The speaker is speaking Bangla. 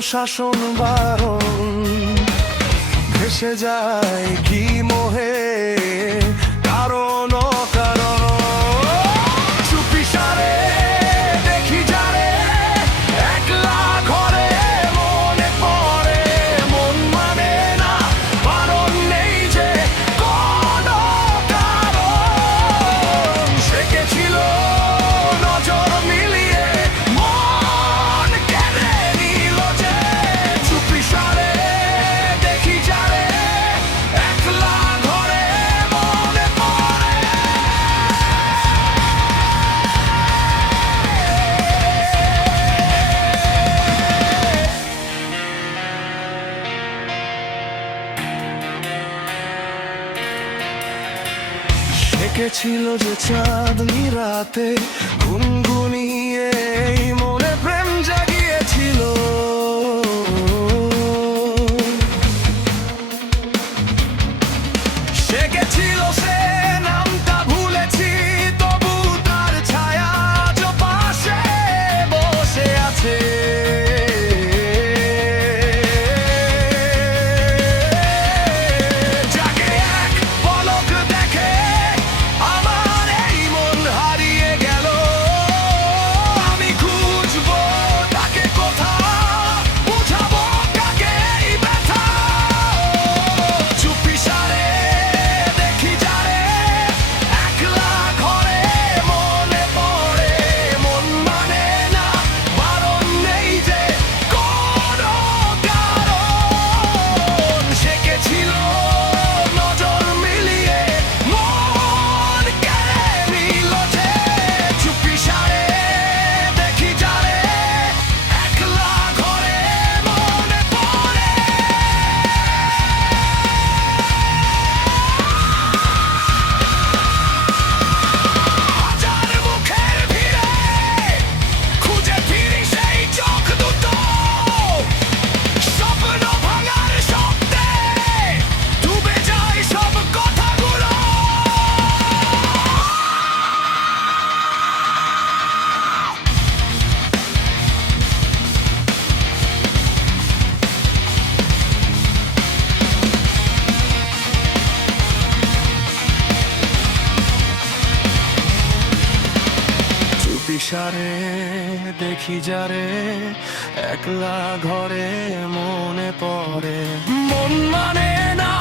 শাসন বারণ ভেসে যায় কি মোহে কারণ অকারণ চুপি সারে দেখি যারে একলা ঘরে মনে পড়ে মন মানে না বারণ নেই যে কোনো কারণ সেকেছিল নজর মিলিয়ে মন কেড়ে নিল যে চুপি সারে দেখি যারে একলা ঘরে মনে পড়ে সেকেছিল যে চাঁদনি রাতে গুনগুনিয়ে এই মনে প্রেম জাগিয়েছিল সেকেছিল সে নামটা ভুলেছি তবু তার ছায়া আজ পাশে বসে আছে যাকে এক পলক দেখে আমার এই মন হারিয়ে গেল আমি খুঁজবো তাকে কোথাও বুঝাবো কাকে এই ব্যথা চুপি সারে দেখি যারে একলা ঘরে মনে পড়ে মন মানে না বারণ নেই যে কোনো কারণ সেকেছিল নজর মিলিয়ে মন কেড়ে নিল যে চুপি সারে দেখি যারে একলা ঘরে মনে পড়ে হাজার মুখের ভিড়ে খুঁজে ফিরি সেই চোখ দুটো স্বপ্ন ভাঙার শব্দে ডুবে যায় সব কথাগুলো চুপি সারে দেখি যারে একলা ঘরে মনে পড়ে মন মানে না